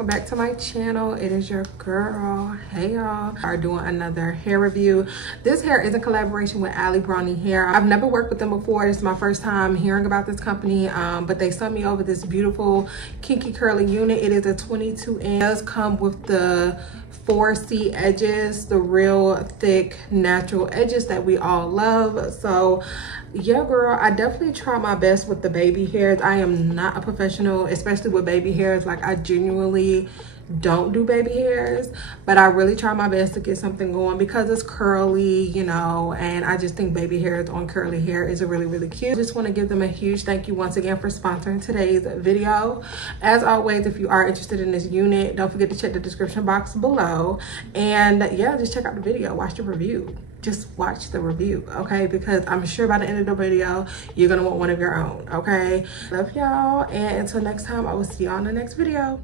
welcome back to my channel. It is your girl. Hey y'all, are doing another hair review. This hair is a collaboration with Alibonnie Hair. I've never worked with them before. This is my first time hearing about this company, but they sent me over this beautiful kinky curly unit. It is a 22 inch. It does come with the 4C edges, the real thick natural edges that we all love. So yeah girl, I definitely try my best with the baby hairs. I am not a professional, especially with baby hairs. Like, I genuinely don't do baby hairs, but I really try my best to get something going because it's curly, you know, and I just think baby hairs on curly hair is really cute. I just want to give them a huge thank you once again for sponsoring today's video. As always, if you are interested in this unit, don't forget to check the description box below, and yeah, just check out the video, watch the review. Just watch the review, okay? Because I'm sure by the end of the video you're gonna want one of your own, okay? Love y'all, and until next time, I will see y'all in the next video.